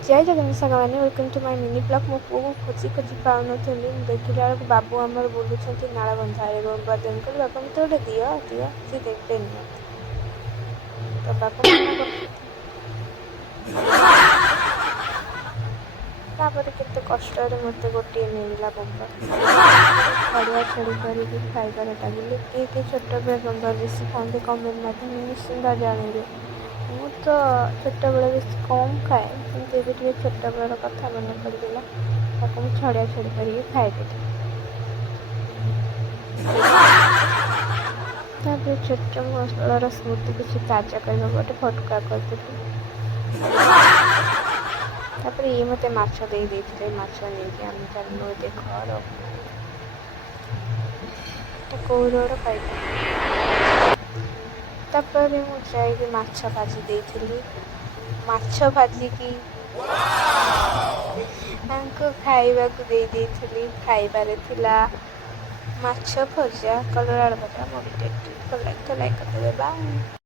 ଜୟ ଜଗନ୍ନାଥ ସାଙ୍ଗମାନେ, welcome to my mini blog. ମୋ ପୁଅକୁ ଖୋଜି ଖୋଜି ପାଉନଥିଲି। ମୁଁ ଦେଖିଲା ବେଳକୁ ବାବୁ ଆମର ବୁଲୁଛନ୍ତି ନାଳବନ୍ଧାରେ ଗୋବର୍ଦ୍ଧନ କହିଲି ବାପା ମୋତେ ଗୋଟେ ଦିଅ ସିଏ ଦେବେନି ମୋତେ। ତ ବାପା ମନା କରୁଛନ୍ତି। ତାପରେ କେତେ କଷ୍ଟରେ ମୋତେ ଗୋଟିଏ ମିଳିଲା ବୋମ୍ବର। ଛଡ଼ିଆ ଛଡ଼ି କରିକି ଖାଇବାରେ ଲାଗିଲି। କିଏ ଛୋଟବେଳେ ବୋମ୍ବର ବେଶୀ ଖାଆନ୍ତି କମେଣ୍ଟ ମାଧ୍ୟମରେ ନିଶ୍ଚିନ୍ତ ଜାଣିବେ। ମୁଁ ତ ଛୋଟବେଳେ ବେଶୀ କମ୍ ଖାଏ, କିନ୍ତୁ ଏବେ ଟିକେ ଛୋଟବେଳର କଥା ମନେ ପଡ଼ିଗଲା। ତାକୁ ମୁଁ ଛଡ଼ିଆ ଛଡ଼ି କରିକି ଖାଇଦେଲି। ତାପରେ ଛୋଟ ବେଳର ସ୍ମୃତି କିଛି ତାଜା କରିବାକୁ ଗୋଟେ ଫଟକା କରିଦେଲି। ତାପରେ ଇଏ ମୋତେ ମାଛ ଦେଇଥିଲେ। ମାଛ ନେଇକି ଆମେ ଚାଲିଲୁ ଏବେ ଘରକୁ। କୋଉ ରୋଡ଼ ପାଇଲି। ତାପରେ ମୁଁ ଯାଇକି ମାଛ ଭାଜି ଦେଇଥିଲି। ମାଛ ଭାଜିକି ତାଙ୍କୁ ଖାଇବାକୁ ଦେଇଥିଲି। ଖାଇବାରେ ଥିଲା ମାଛ ଭଜା, କଲରା ଆଳୁ ଭଜା। ମୋ ଭିଡ଼ିଓ ଭଲ ଲାଗିଥିବ ଲାଇକ୍ କରିଦେବେ। ବାଏ।